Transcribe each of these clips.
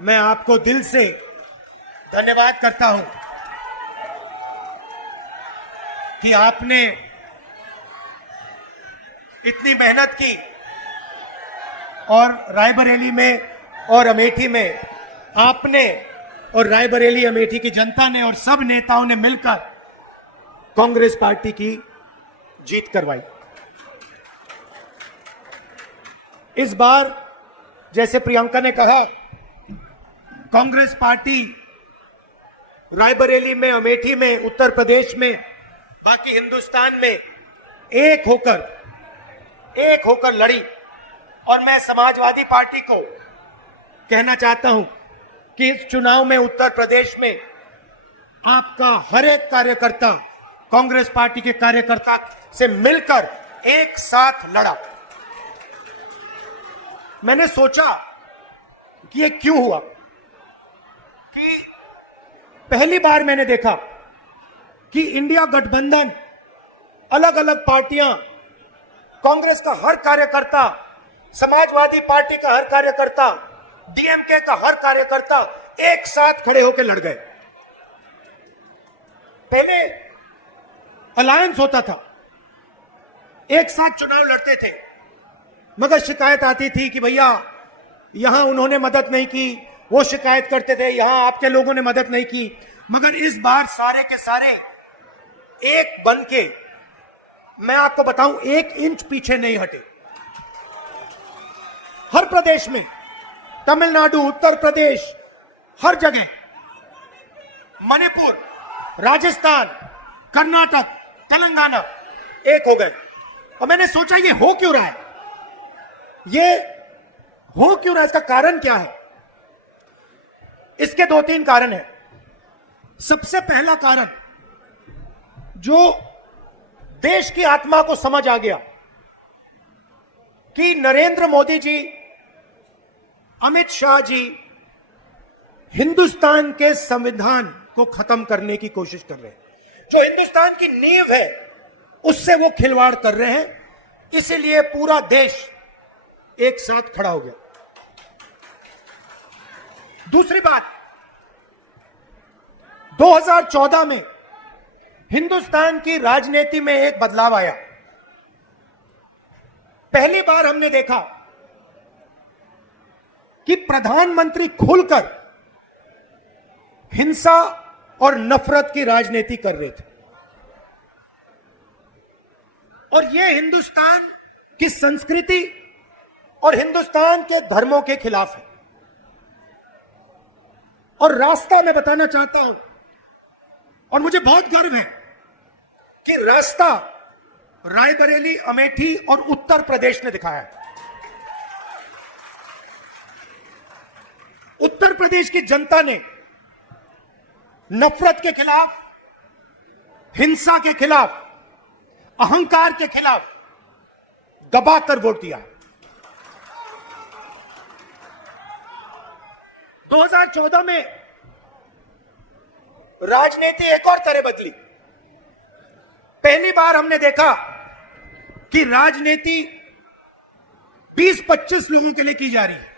मैं आपको दिल से धन्यवाद करता हूं कि आपने इतनी मेहनत की और रायबरेली में और अमेठी में आपने और रायबरेली अमेठी की जनता ने और सब नेताओं ने मिलकर कांग्रेस पार्टी की जीत करवाई। इस बार जैसे प्रियंका ने कहा, कांग्रेस पार्टी रायबरेली में, अमेठी में, उत्तर प्रदेश में, बाकी हिंदुस्तान में एक होकर लड़ी। और मैं समाजवादी पार्टी को कहना चाहता हूं कि इस चुनाव में उत्तर प्रदेश में आपका हर एक कार्यकर्ता कांग्रेस पार्टी के कार्यकर्ता से मिलकर एक साथ लड़ा। मैंने सोचा कि ये क्यों हुआ, कि पहली बार मैंने देखा कि इंडिया गठबंधन, अलग अलग पार्टियां, कांग्रेस का हर कार्यकर्ता, समाजवादी पार्टी का हर कार्यकर्ता, डीएमके का हर कार्यकर्ता एक साथ खड़े होकर लड़ गए। पहले अलायंस होता था, एक साथ चुनाव लड़ते थे, मगर शिकायत आती थी कि भैया यहां उन्होंने मदद नहीं की, वो शिकायत करते थे यहां आपके लोगों ने मदद नहीं की। मगर इस बार सारे के सारे एक बन के, मैं आपको बताऊं, 1 इंच पीछे नहीं हटे। हर प्रदेश में, तमिलनाडु, उत्तर प्रदेश, हर जगह, मणिपुर, राजस्थान, कर्नाटक, तेलंगाना एक हो गए। और मैंने सोचा ये हो क्यों रहा है, इसका कारण क्या है? इसके 2-3 कारण है। सबसे पहला कारण, जो देश की आत्मा को समझ आ गया कि नरेंद्र मोदी जी, अमित शाह जी हिंदुस्तान के संविधान को खत्म करने की कोशिश कर रहे हैं। जो हिंदुस्तान की नींव है उससे वो खिलवाड़ कर रहे हैं। इसीलिए पूरा देश एक साथ खड़ा हो गया। दूसरी बात, 2014 में हिंदुस्तान की राजनीति में एक बदलाव आया। पहली बार हमने देखा कि प्रधानमंत्री खुलकर हिंसा और नफरत की राजनीति कर रहे थे। और यह हिंदुस्तान की संस्कृति और हिंदुस्तान के धर्मों के खिलाफ है। और रास्ता मैं बताना चाहता हूं, और मुझे बहुत गर्व है कि रास्ता रायबरेली, अमेठी और उत्तर प्रदेश ने दिखाया है। उत्तर प्रदेश की जनता ने नफरत के खिलाफ, हिंसा के खिलाफ, अहंकार के खिलाफ दबाकर वोट दिया। 2014 में राजनीति एक और तरह बदली। पहली बार हमने देखा कि राजनीति 20-25 लोगों के लिए की जा रही है।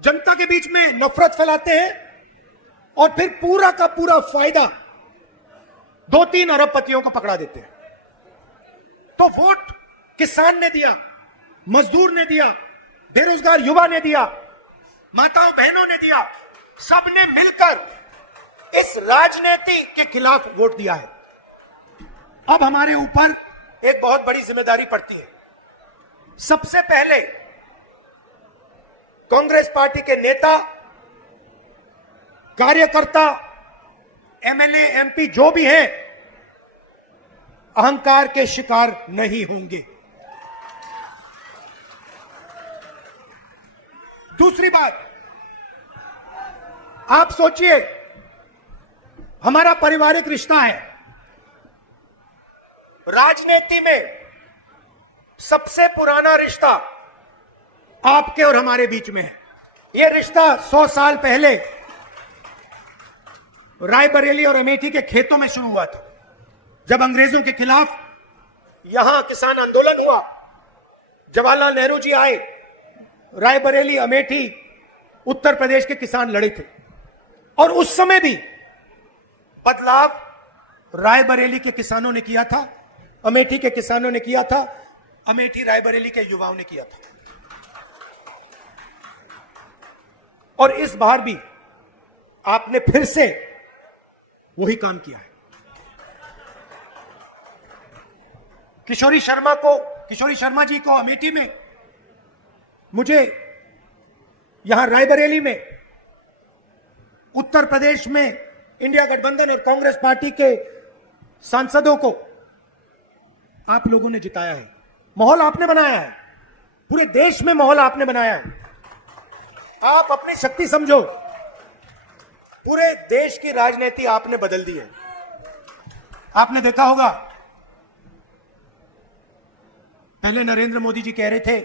जनता के बीच में नफरत फैलाते हैं और फिर पूरा का पूरा फायदा 2-3 अरबपतियों को पकड़ा देते हैं। तो वोट किसान ने दिया, मजदूर ने दिया, बेरोजगार युवा ने दिया, माताओं बहनों ने दिया, सबने मिलकर इस राजनीति के खिलाफ वोट दिया है। अब हमारे ऊपर एक बहुत बड़ी जिम्मेदारी पड़ती है। सबसे पहले कांग्रेस पार्टी के नेता, कार्यकर्ता, एमएलए, एमपी जो भी हैं, अहंकार के शिकार नहीं होंगे। दूसरी बात, आप सोचिए, हमारा पारिवारिक रिश्ता है। राजनीति में सबसे पुराना रिश्ता आपके और हमारे बीच में है। यह रिश्ता 100 साल पहले रायबरेली और अमेठी के खेतों में शुरू हुआ था। जब अंग्रेजों के खिलाफ यहां किसान आंदोलन हुआ, जवाहरलाल नेहरू जी आए, रायबरेली, अमेठी उत्तर प्रदेश के किसान लड़े थे और उस समय भी बदलाव रायबरेली के किसानों ने किया था, अमेठी के किसानों ने किया था, अमेठी रायबरेली के युवाओं ने किया था। और इस बार भी आपने फिर से वही काम किया है। किशोरी शर्मा जी को अमेठी में, मुझे यहां रायबरेली में, उत्तर प्रदेश में इंडिया गठबंधन और कांग्रेस पार्टी के सांसदों को आप लोगों ने जिताया है। माहौल आपने बनाया है, पूरे देश में माहौल आपने बनाया है। आप अपनी शक्ति समझो, पूरे देश की राजनीति आपने बदल दी है। आपने देखा होगा, पहले नरेंद्र मोदी जी कह रहे थे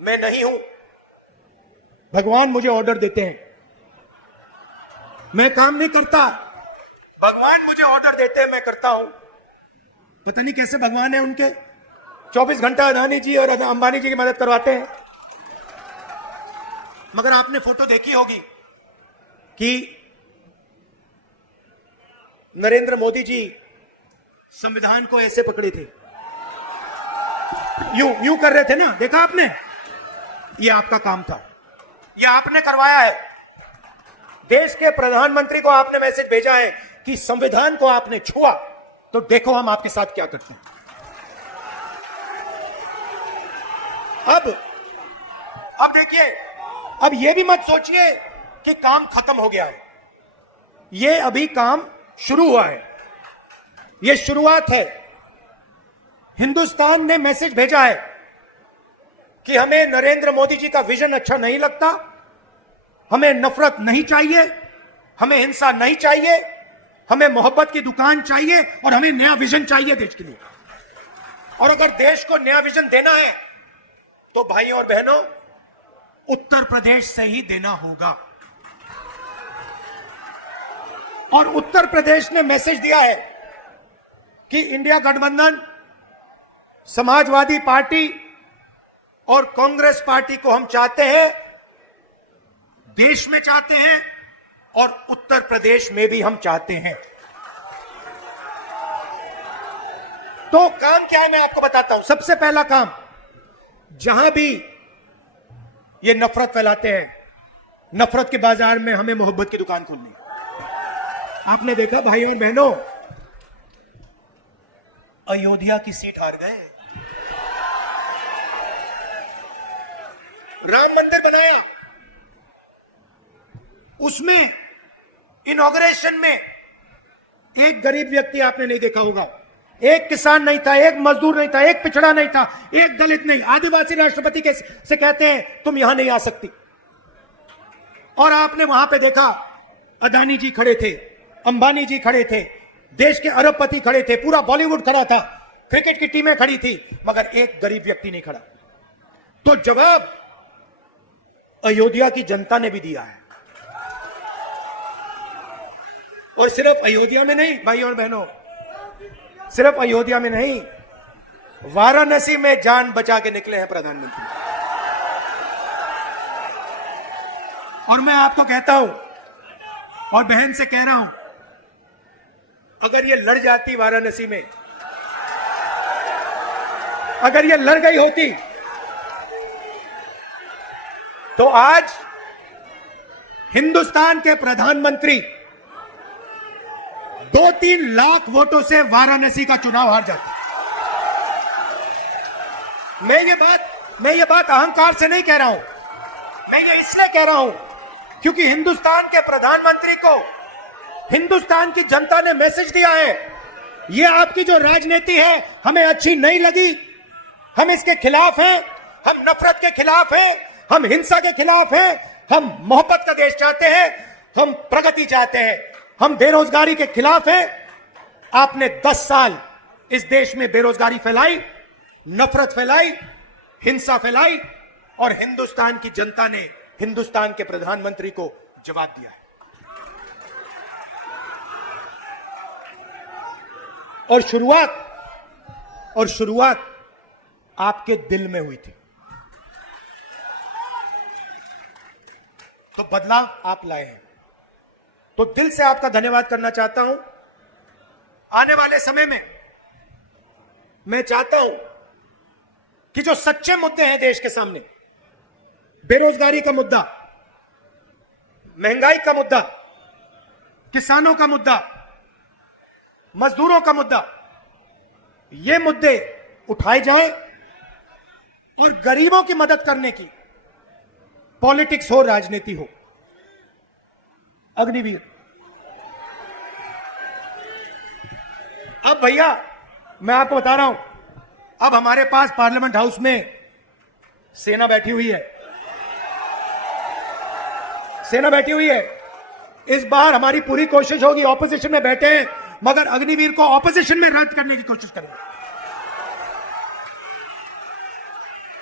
मैं नहीं हूं, भगवान मुझे ऑर्डर देते हैं, मैं काम नहीं करता, भगवान मुझे ऑर्डर देते हैं, मैं करता हूं। पता नहीं कैसे भगवान है उनके, 24 घंटा अदानी जी और अंबानी जी की मदद करवाते हैं। मगर आपने फोटो देखी होगी कि नरेंद्र मोदी जी संविधान को ऐसे पकड़े थे, यूं कर रहे थे ना, देखा आपने? ये आपका काम था, ये आपने करवाया है। देश के प्रधानमंत्री को आपने मैसेज भेजा है कि संविधान को आपने छुआ तो देखो हम आपके साथ क्या करते हैं। अब देखिए, अब ये भी मत सोचिए कि काम खत्म हो गया है, ये अभी काम शुरू हुआ है, ये शुरुआत है। हिंदुस्तान ने मैसेज भेजा है कि हमें नरेंद्र मोदी जी का विजन अच्छा नहीं लगता, हमें नफरत नहीं चाहिए, हमें हिंसा नहीं चाहिए, हमें मोहब्बत की दुकान चाहिए और हमें नया विजन चाहिए देश के लिए। और अगर देश को नया विजन देना है तो भाइयों और बहनों, उत्तर प्रदेश से ही देना होगा। और उत्तर प्रदेश ने मैसेज दिया है कि इंडिया गठबंधन, समाजवादी पार्टी और कांग्रेस पार्टी को हम चाहते हैं, देश में चाहते हैं और उत्तर प्रदेश में भी हम चाहते हैं। तो काम क्या है मैं आपको बताता हूं। सबसे पहला काम, जहां भी ये नफरत फैलाते हैं, नफरत के बाजार में हमें मोहब्बत की दुकान खोलनी है। आपने देखा भाइयों और बहनों, अयोध्या की सीट हार गए, राम मंदिर बनाया, उसमें इनॉग्रेशन में एक गरीब व्यक्ति आपने नहीं देखा होगा, एक किसान नहीं था, एक मजदूर नहीं था, एक पिछड़ा नहीं था, एक दलित नहीं, आदिवासी राष्ट्रपति से कहते हैं तुम यहां नहीं आ सकती। और आपने वहां पे देखा, अदानी जी खड़े थे, अंबानी जी खड़े थे, देश के अरबपति खड़े थे, पूरा बॉलीवुड खड़ा था, क्रिकेट की टीमें खड़ी थी, मगर एक गरीब व्यक्ति नहीं खड़ा। तो जवाब अयोध्या की जनता ने भी दिया है। और सिर्फ अयोध्या में नहीं भाइयों और बहनों, सिर्फ अयोध्या में नहीं, वाराणसी में जान बचा के निकले हैं प्रधानमंत्री। और मैं आपको कहता हूं और बहन से कह रहा हूं, अगर ये लड़ जाती वाराणसी में, अगर ये लड़ गई होती तो आज हिंदुस्तान के प्रधानमंत्री 2-3 लाख वोटों से वाराणसी का चुनाव हार जाते। मैं ये बात अहंकार से नहीं कह रहा हूं, मैं ये इसलिए कह रहा हूं क्योंकि हिंदुस्तान के प्रधानमंत्री को हिंदुस्तान की जनता ने मैसेज दिया है, ये आपकी जो राजनीति है हमें अच्छी नहीं लगी, हम इसके खिलाफ हैं, हम नफरत के खिलाफ हैं, हम हिंसा के खिलाफ हैं, हम मोहब्बत का देश चाहते हैं, हम प्रगति चाहते हैं, हम बेरोजगारी के खिलाफ हैं। आपने 10 साल इस देश में बेरोजगारी फैलाई, नफरत फैलाई, हिंसा फैलाई और हिंदुस्तान की जनता ने हिंदुस्तान के प्रधानमंत्री को जवाब दिया है। और शुरुआत आपके दिल में हुई थी। तो बदलाव आप लाए हैं। तो दिल से आपका धन्यवाद करना चाहता हूं। आने वाले समय में मैं चाहता हूं कि जो सच्चे मुद्दे हैं देश के सामने, बेरोजगारी का मुद्दा, महंगाई का मुद्दा, किसानों का मुद्दा, मजदूरों का मुद्दा, ये मुद्दे उठाए जाएं और गरीबों की मदद करने की पॉलिटिक्स हो, राजनीति हो। अग्निवीर, अब भैया मैं आपको बता रहा हूं, अब हमारे पास पार्लियामेंट हाउस में सेना बैठी हुई है, सेना बैठी हुई है। इस बार हमारी पूरी कोशिश होगी, ऑपोजिशन में बैठे हैं मगर अग्निवीर को ऑपोजिशन में रद्द करने की कोशिश करेंगे।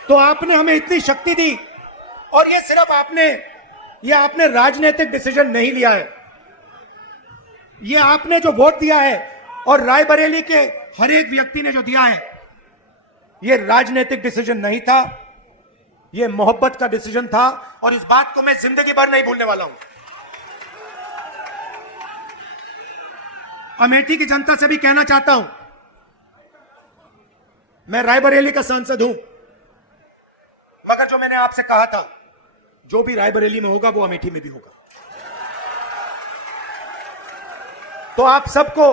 तो आपने हमें इतनी शक्ति दी और ये सिर्फ आपने राजनीतिक डिसीजन नहीं लिया है, ये आपने जो वोट दिया है और रायबरेली के हर एक व्यक्ति ने जो दिया है, ये राजनीतिक डिसीजन नहीं था, ये मोहब्बत का डिसीजन था और इस बात को मैं जिंदगी भर नहीं भूलने वाला हूं। अमेठी की जनता से भी कहना चाहता हूं, मैं रायबरेली का सांसद हूं, मगर जो मैंने आपसे कहा था, जो भी रायबरेली में होगा वो अमेठी में भी होगा। तो आप सबको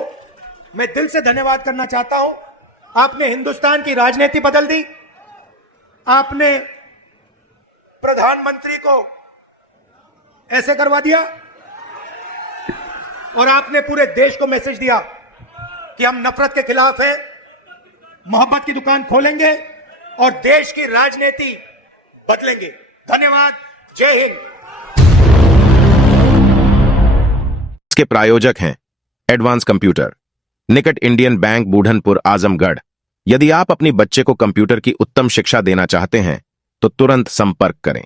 मैं दिल से धन्यवाद करना चाहता हूं। आपने हिंदुस्तान की राजनीति बदल दी, आपने प्रधानमंत्री को ऐसे करवा दिया और आपने पूरे देश को मैसेज दिया कि हम नफरत के खिलाफ हैं, मोहब्बत की दुकान खोलेंगे और देश की राजनीति बदलेंगे। धन्यवाद, जय हिंद। इसके प्रायोजक हैं एडवांस कंप्यूटर, निकट इंडियन बैंक, बूढ़नपुर, आजमगढ़। यदि आप अपनी बच्चे को कंप्यूटर की उत्तम शिक्षा देना चाहते हैं तो तुरंत संपर्क करें।